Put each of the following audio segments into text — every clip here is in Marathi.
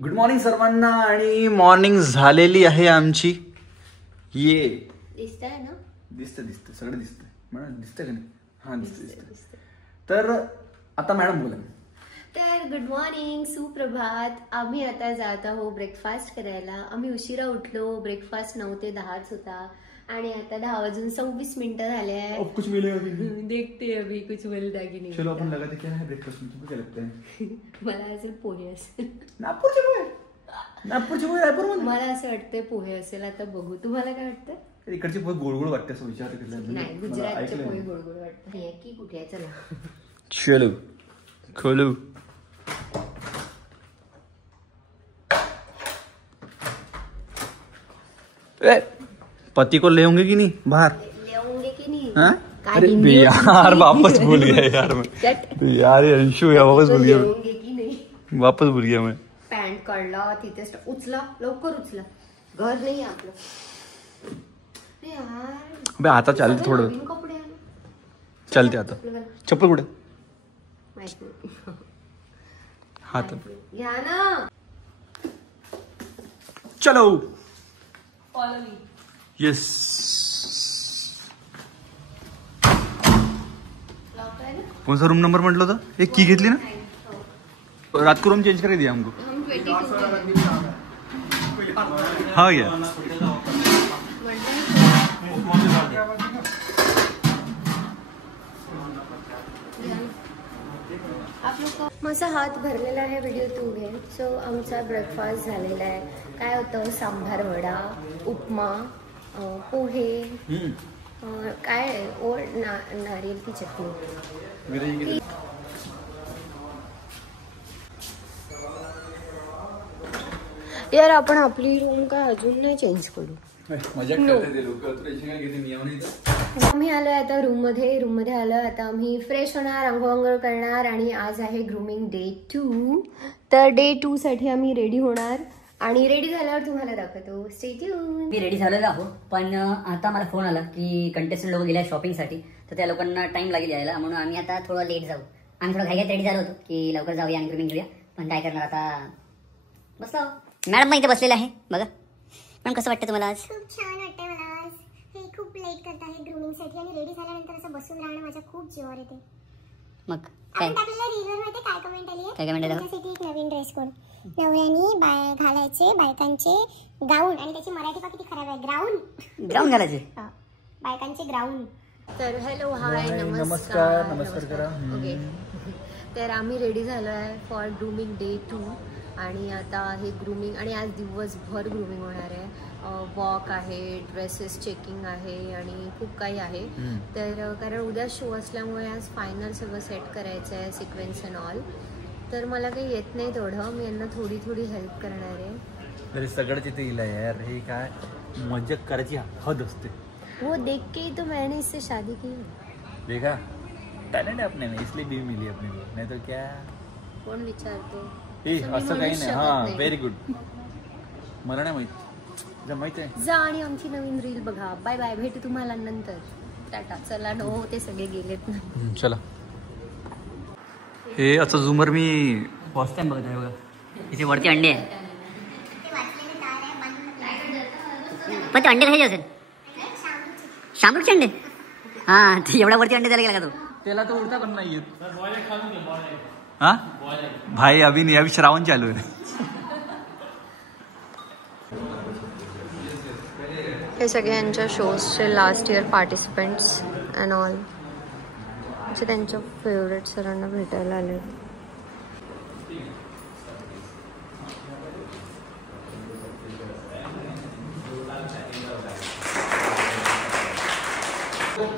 गुड मॉर्निंग सर्वांना. आणि मॉर्निंग झालेली आहे आमची. ये दिसतंय ना? दिसतं सगळं दिसतंय. मला दिसतंय का नाही? हा दिसतंय. तर आता मॅडम बोला. तर गुड मॉर्निंग, सुप्रभात. आम्ही आता जात आहोत ब्रेकफास्ट करायला. आम्ही उशिरा उठलो. ब्रेकफास्ट 9 ते 10 होता आणि आता 10 वाजून 26 मिनिटं झाले हैं. अब कुछ मिलेगा कि नहीं? देखते हैं अभी कुछ मिलता की नहीं. चलो अपन लगाते क्या है ब्रेकफास्ट में. तुमको क्या लगता है? मला असेल पोहे असेल. नागपूरचे पोहे रायपूर. मला असं वाटतंय पोहे असेल. आता बघू. तुम्हाला काय वाटतं? इकडचे पोहे गोड गोड वाटते असं विचार केला. नाही, गुजरातचे पोहे गोड गोड वाटतं. हे की कुठे आहे? चला चलो खोलो. पति को ले होंगे कि नहीं बाहर? ले होंगे की नहीं? अरे यार वापस भूल गया यार मैं. यार अंशु यार वापस भूल गया. होंगे की नाही? वापस भूल गया मैं. पॅन्ट काढला तिथे उचला, लवकर उचला. घर नाही आपलं. यार अबे आता चालते थोडं. नवीन कपडे आले. चलते आता. चप्पल कुठे? माहित नाही. हा तर घ्या ना. चलो. Follow me. येस. कौन सा रूम नंबर म्हटलं होतं? एक की घेतली ना. रात को रूम चेंज करके दिया हमको. हाँ क्या माझा हात भरलेला आहे. व्हिडिओ तू घे. सो आमचा ब्रेकफास्ट झालेला आहे. काय होतं? सांबार वडा, उपमा, पोहे, काय नारियल की चटणी. यार आपण आपली रूम काय अजून नाही चेंज करू. मजाक करते ते लोक. टेन्शन काय घेते. मी आम्ही आलोय आता रूम मध्ये आलोय. आता आम्ही फ्रेश होणार, आंघोळ करणार आणि आज आहे ग्रूमिंग डे 2. तर डे 2 साठी आम्ही रेडी होणार आणि रेडी झाल्यावर तुम्हाला दाखवतो. Stay tune. मी रेडी झालेलो आहो, पण आता मला फोन आला की कंटेस्टंट लोक गेले शॉपिंगसाठी, तर त्या लोकांना टाइम लागेल यायला, म्हणून आम्ही आता थोडं लेट जाऊ. आम्ही थोडं घाईघाईत रेडी झालो होतो की लवकर जाऊया आणि ग्रूमिंग घेऊया, पण काय करणार आता. बसलो. मॅडम इथे बसलेला आहे बघा. पण कसं वाटतं तुम्हाला आज? खूप छान वाटतंय मला आज. हे खूप लेट करत आहे ग्रूमिंगसाठी आणि रेडी झाल्यानंतर असं बसून राहणं माझ्या खूप जीवावर येते. मग काय आपल्याला रीलवर माहिती काय कमेंट आली आहे? काय कमेंट आली? त्यासाठी एक नवीन ड्रेस कोड. नवऱ्यानी घालायचे बायकांचे गाऊन, आणि त्याची मराठी पण किती खराब आहे. ग्राउंड घालायचे. बायकांचे ग्राउंड. तर हॅलो, हाय, नमस्कार करा. ओके. तर आम्ही रेडी झालो आहे फॉर ग्रूमिंग डे 2 आणि आता आहे ग्रूमिंग आणि आज दिवसभर ग्रूमिंग होणार आहे. वॉक आहे, ड्रेसेस चेकिंग आहे आणि खूप काही आहे. तर कारण उद्या शो असल्यामुळे आज फायनल सगळं सेट करायचं आहे, सिक्वेन्स अँड ऑल. तर मला काही येत नाही तेवढं. मी यांना थोडी हेल्प करणार आहे. तरी सगळं तिथे इला यार. हे काय मजाक करायची हद असते. वो देख के ही तो मैंने इससे शादी की. देखा टैलेंट है अपने में, इसलिए बीवी मिली अपने को, नहीं तो क्या. कोण विचारतो? असं काही नाही. हा व्हेरी गुड. मला नाही माहित. माहित आहे. जा आणि आमची नवीन रील बघा. Bye bye. भेटू तुम्हाला नंतर. टाटा. चला नो, ते सगळे गेलेत ना. चला. हे असं झुमर मी फर्स्ट टाइम बघत आहे बघा. इथे वरती अंडे आहे, पण ते अंडे कशाचे असेल? शामरुकचे अंडे. हा, ते एवढ्या वरती अंडे द्यायला गेला का तो? त्याला तो उलटा पण नाही येत. हा भाई अभी नहीं, अभी श्रावण चालू है. हे सगळ्यांच्या शोजचे last year participants and all जे त्यांच्या फेवरेट सरांना भेटायला आले.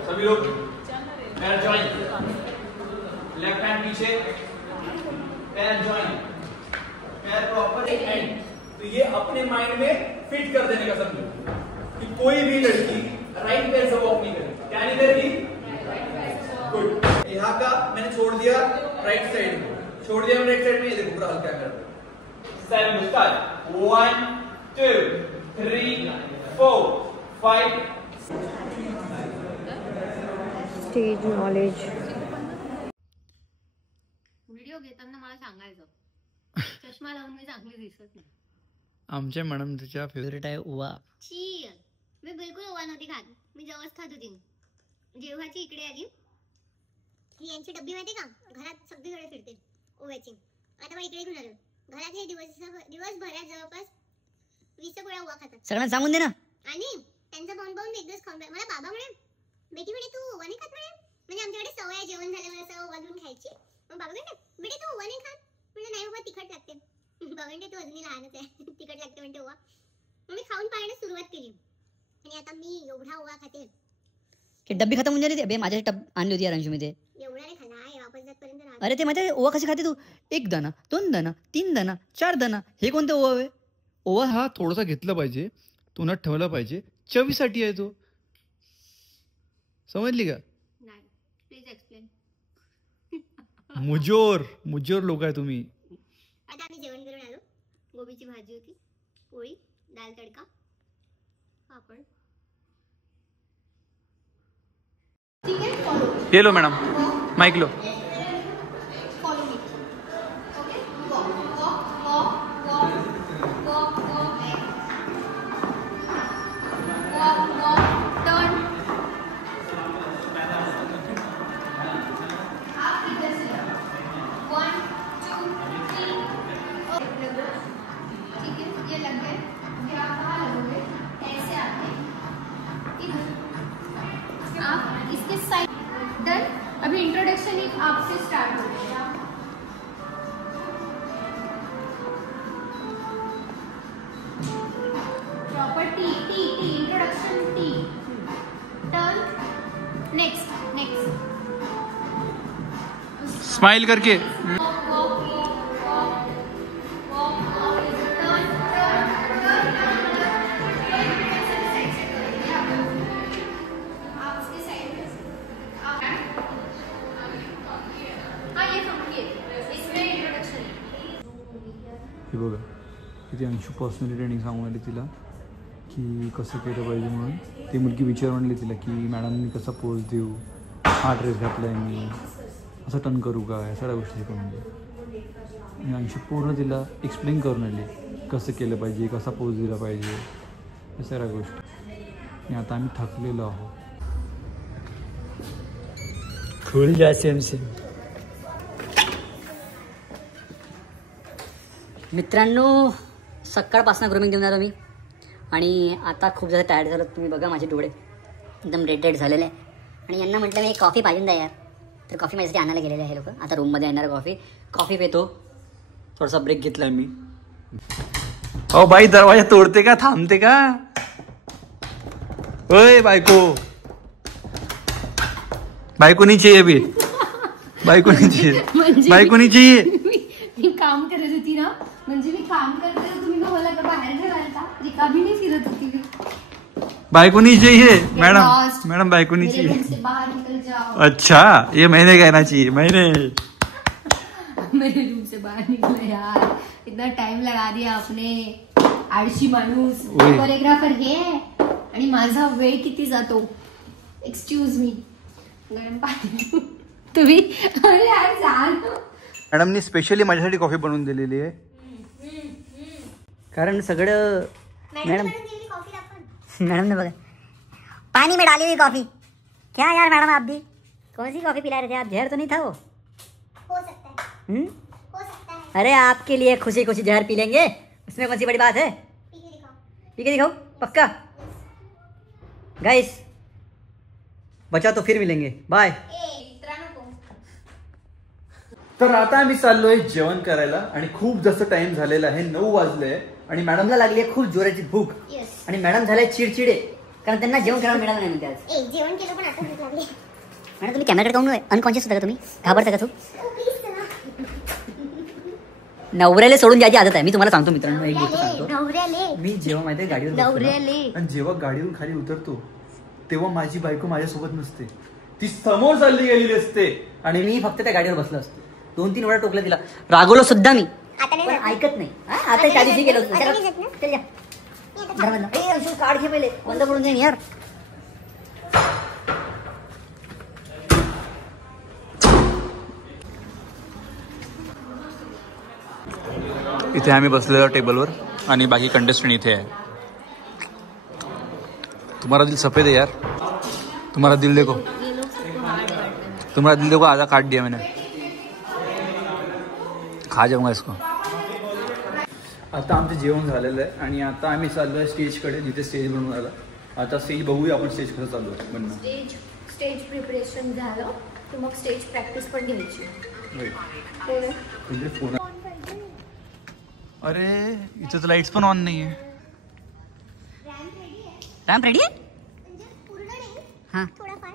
सभी लोग पैर जॉइन, लेफ्ट हैंड पीछे, पैर जॉइन, पैर प्रॉपर एक हैंड. तो ये अपने माइंड में फिट कर देने का समझो कि कोई भी लड़की राइट पैर से वॉक नहीं करे. क्या नहीं करेगी? गुड. यहाँ का मैंने छोड़ दिया राइट साइड में, छोड़ दिया राइट साइड में. ये देखो पूरा हल्का कर. 7 स्टार्ट. 1 2 3 4 5. Stage knowledge. व्हिडिओ घेताना मला सांगायचं. चष्मा लावून मी चांगली दिसत नाही. आमच्या मॅडम तिच्या फेवरेट आहे ओवा. छी, मी बिलकुल ओवा नव्हती खात. मी जवळच खात होती. जेव्हाची इकडे आली, ही यांची डब्बी माहिती का, घरात सगळीकडे फिरते ओव्याची. आता मग इकडे घेऊन आलो. घरात हे दिवसभरात जवळपास 20 गोळ्या ओवा खातात. सगळ्यांना सांगून दे ना. आणि त्यांचा पाहून एक दिवस खाऊन मला बाबा म्हणे, बेटी म्हणे तू ओवा नाही खात म्हणे. म्हणजे आमच्याकडे सवय आहे जेवण झाल्यावर असं ओवा घेऊन खायची. मग बाबा म्हणते, बेटी तू ओवा नाही खात. म्हणजे नाही बाबा, तिखट लागते. बाबा म्हणते तू अजूनही लहानच आहे, तिखट लागते म्हणते ओवा. मग मी खाऊन पाहण्यास सुरुवात केली आणि आता मी एवढा ओवा खाते की डब्बी खतम होऊन जाते. माझ्या टब आणली होती अंशू मी ते. एवढा नाही खाल्ला आहे वापस जातपर्यंत. अरे ते माहिती ओवा कशी खाते तू? 1 दाना, 2 दाना, 3 दाना, 4 दाना. हे कोणते ओवा आहे? ओवा हा थोडासा घेतला पाहिजे, तोंडात ठेवला पाहिजे, चवीसाठी आहे तो. समजली का? नाही, प्लीज एक्सप्लेन. मुजोर लोक आहे तुम्ही. आता आम्ही जेवण करून आलो. गोबीची भाजी होती, पोळी, दाल तडका, पापड. ठीक आहे, फॉलो. ये लो मॅडम, माइक लो. Follow me. Okay, walk walk walk walk walk walk walk turn. ठीक है, ये लग गए. ये आप कहाँ लगोगे? ऐसे आके इधर. आप इसके साइड. डन. अभी इंट्रोडक्शन ही आपसे स्टार्ट हो गया. प्रॉपर टी इंट्रोडक्शन टी. टर्न. नेक्स्ट. स्माइल करके. हे बघा किती अंशू पर्सनली ट्रेनिंग सांगून आली तिला की कसं केलं पाहिजे म्हणून. ती मुलगी विचार म्हणली तिला की मॅडम मी कसा पोज देऊ, हा ड्रेस घातला आहे मी, असं टर्न करू का, या सगळ्या गोष्टी शिकवून दिल्या. आणि अंशू पूर्ण तिला एक्सप्लेन करून आली कसं केलं पाहिजे, कसा पोज दिला पाहिजे, या सगळ्या गोष्टी. आणि आता आम्ही थकलेलो आहोत. खुल जा सेम. मित्रांनो, सकाळपासून ग्रूमिंग देऊन आलो मी आणि आता खूप जास्त टायर्ड झालो. तुम्ही बघा माझे डोळे एकदम रेड झालेले आहे. आणि यांना म्हटलं मी कॉफी पाहिजे द्या यार, तर कॉफी माझ्यासाठी आणायला गेलेले आहे लोक. आता रूममध्ये येणार कॉफी पितो. थोडासा ब्रेक घेतला मी. ओ बाई, दरवाजा तोडते का, थांबते का? ओय बायको नहीं चाहिए अभी. बायको नहीं चाहिए. मी काम करत होती ना, म्हणजे मी काम करते तुम्ही मला बाहेर ठेवायला रिकामी नाही फिरत होती मी. बायको नहीं चाहिए मैडम बायको नहीं चाहिए. से बाहर निकल जाओ. अच्छा, ये मैंने कहना चाहिए. मेरे रूम से बाहर निकलो यार, इतना टाइम लगा दिया आपने. आळशी माणूस. कोरिओग्राफर हे आणि माझा वेळ किती जातो. एक्सक्यूज मी, गरम पाणी तुम्ही. अरे यार चाल. मॅडमनी स्पेशली माझ्यासाठी कॉफी बनवून दिलेली आहे. कारण सगळं मैडम ने बघा पानी में डाली हुई कॉफी. क्या यार मैडम, आप भी कौन सी कॉफी पिला रहे थे आप? जहर तो नहीं था वो? हो सकता है. हो सकता है. अरे आपके लिए खुशी खुशी जहर पी लेंगे, उसमें कौन सी बड़ी बात है. पी के दिखाओ पक्का. गाइस बचा तो फिर मिलेंगे. बाय. तर आता आम्ही चाललोय जेवण करायला आणि खूप जास्त टाइम झालेला आहे. 9 वाजले आणि मॅडमला लागली आहे खूप जोराची भूक. आणि मॅडम झालाय चिडचिडे कारण त्यांना जेवण करायला मिळालं नाही म्हणते आज. जेवण केलं पण आता भूक लागली. मॅडम तुम्ही कॅमेरा काऊन अनकॉन्शियस होता का? तुम्ही घाबरता का? तू नवऱ्याला सोडून जायची आदत आहे. मी तुम्हाला सांगतो मित्रांनो, एक गोष्ट सांगतो. मी जेव्हा माहिती गाडीवर आणि जेव्हा गाडीवरून खाली उतरतो तेव्हा माझी बायको माझ्यासोबत नसते, ती समोर चालली गेलेली असते आणि मी फक्त त्या गाडीवर बसलो असतो. 2-3 वेळा टोकलं तिला, रागवलो सुद्धा मी, पण ऐकत नाही. आता त्या दिवशी गेलो कार्ड घे पहिले, बंद पडून जाईन यार. इथे आम्ही बसलेलो टेबलवर आणि बाकी कंटेस्टंट इथे आहे. तुम्हारा दिल सफेद है यार. तुम्हारा दिल देखो. तुम्हारा दिल देखो आधा काट दिया मैंने. खा जाऊंगा इसको. आता आमचं जेवण झालेलं आहे आणि आता आम्ही चाललो आहे स्टेजकडे, जिथे स्टेज बनवून आला. आता स्टेज बघूया आपण स्टेज कसं चालू आहे बनणं. स्टेज प्रिपरेशन झालं तर मग स्टेज प्रॅक्टिस पण घ्यायची. अरे इथे तर लाईट्स पण ऑन नाही आहे. रॅम्प रेडी आहे? म्हणजे पूर्ण नाही. हां थोडाफार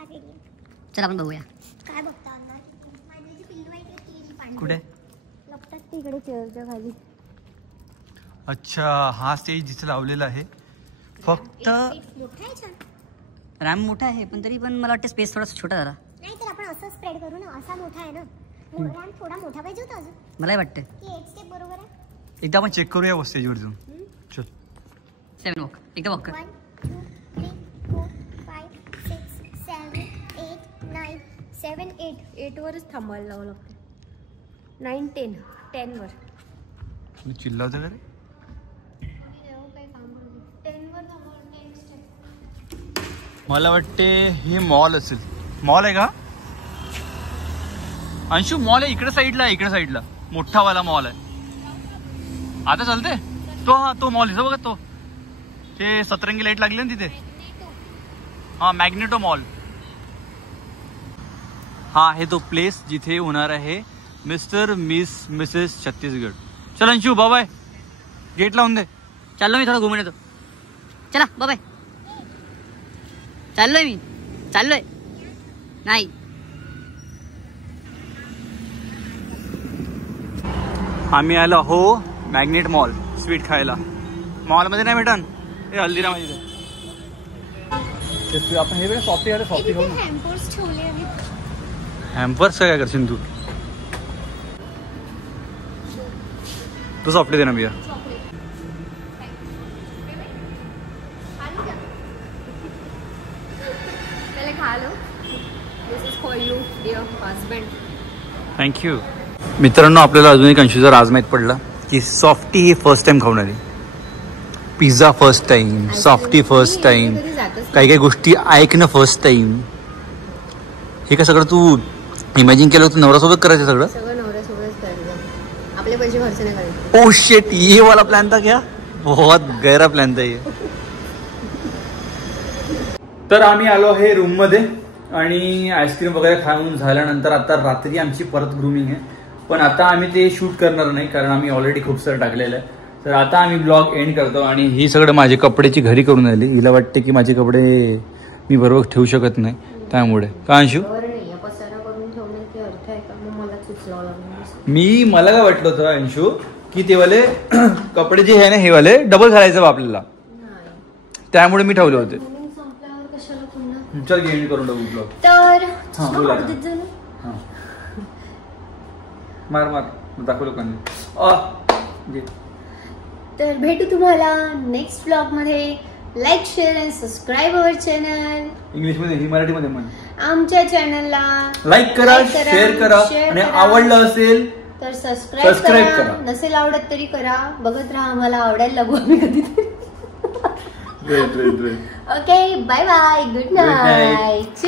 रेडी आहे. चल आपण बघूया. काय बघता माझी जी पिल्लू आहे ती पाणी कुठे? लपतात तिकडे चेअरच्या खाली. अच्छा हा स्टेज जिथे लावलेला आहे. फक्त मोठा आहे छान. रॅम्प मोठा आहे पण तरी पण मला वाटतं स्पेस थोडासा छोटा झाला. नाही तर आपण असं स्प्रेड करू ना. असा मोठा आहे ना. रॅम्प थोडा मोठा पाहिजे होता अजून. मलाही वाटतं की एक स्टेप बरोबर आहे. एकदा आपण चेक करूया स्टेजवर जाऊन. चल 7 वॉक एकदा वॉक कर. 1 2 3 4 5 6 7 8 9 7 8 वरच थांबायला लावं लागतं. 9 10 10 वर. चिल्लावतं का रे? 10 वर थांबावं. 10 स्टेप. मला वाटते हे मॉल असेल. मॉल आहे का अंशू? मॉल आहे इकडे साईडला. इकडे साईडला मोठा वाला मॉल आहे. आता चालते तो. हा तो मॉल आहे बघा तो. ते सतरंगी लाईट लागली ना तिथे. हा मॅग्नेटो मॉल. हा आहे तो प्लेस जिथे होणार आहे मिस्टर मिसेस छत्तीसगड. चल अंशू बाय. गेट लावून दे. चाललो मी थोडं घुमून येतो. चला बाय. चाललोय नाही. आम्ही आलो हो मॅग्नेट मॉल स्वीट खायला. मॉलमध्ये नाही भेटन हे हल्दीराम आहे. आपण हे सॉफ्टी खायला सॉफ्टी खाऊ. हॅम्पर्स ठेवले आहेत. हॅम्पर्स काय करशील तू? तू सॉफ्टी दे ना भैया. पहले खा लो. This is for you dear husband. Thank you. मित्रांनो आपल्याला अजून एक अंशूचा राज माहीत पडला की सॉफ्टी ही फर्स्ट टाइम खाऊन आली. Pizza first time, softy first time, काही काही गोष्टी ऐकणं फर्स्ट टाइम. हे का सगळं तू इमॅजिन केलं होतं नवऱ्यासोबत करायचं सगळं? सगळं नवऱ्यासोबतच करायचं. आपले पैसे खर्च नाही करायचे. ओ शिट ये वाला प्लान था क्या? बहुत गहरा प्लान था ये. तर आम्ही आलो आहे रूम मध्ये आणि आईस्क्रीम वगैरे खाऊन झाल्यानंतर आता रात्री आमची परत ग्रूमिंग आहे. पण आता आम्ही ते शूट करणार नाही कारण आम्ही ऑलरेडी खूप सारं टाकलेलं आहे. तर आता आम्ही ब्लॉग एंड करतो. आणि ही सगळं माझे कपड्याची घरी करून आली. हिला वाटते की माझे कपडे मी बरोबर ठेवू शकत नाही त्यामुळे. का अंशू? मला काय वाटलं होतं अंशू की ते वाले कपडे जे आहे ना हे वाले डबल घालायचं आपल्याला, त्यामुळे मी ठेवले होते. चल एंड करून टाकू ब्लॉग. तर हां बोला. मार दाखव लोकांनी. तर भेटू तुम्हाला नेक्स्ट ब्लॉग मध्ये. Like share and subscribe our channel. इंग्लिशमध्ये ही मराठीमध्ये म्हण. आमच्या चॅनलला लाईक करा, शेअर करा आणि आवडलं असेल तर सबस्क्राईब करा. नसेल आवडत तरी करा. बघत राहा. आम्हाला आवडायला लागू आम्ही कधीतरी. Okay bye bye. Good night.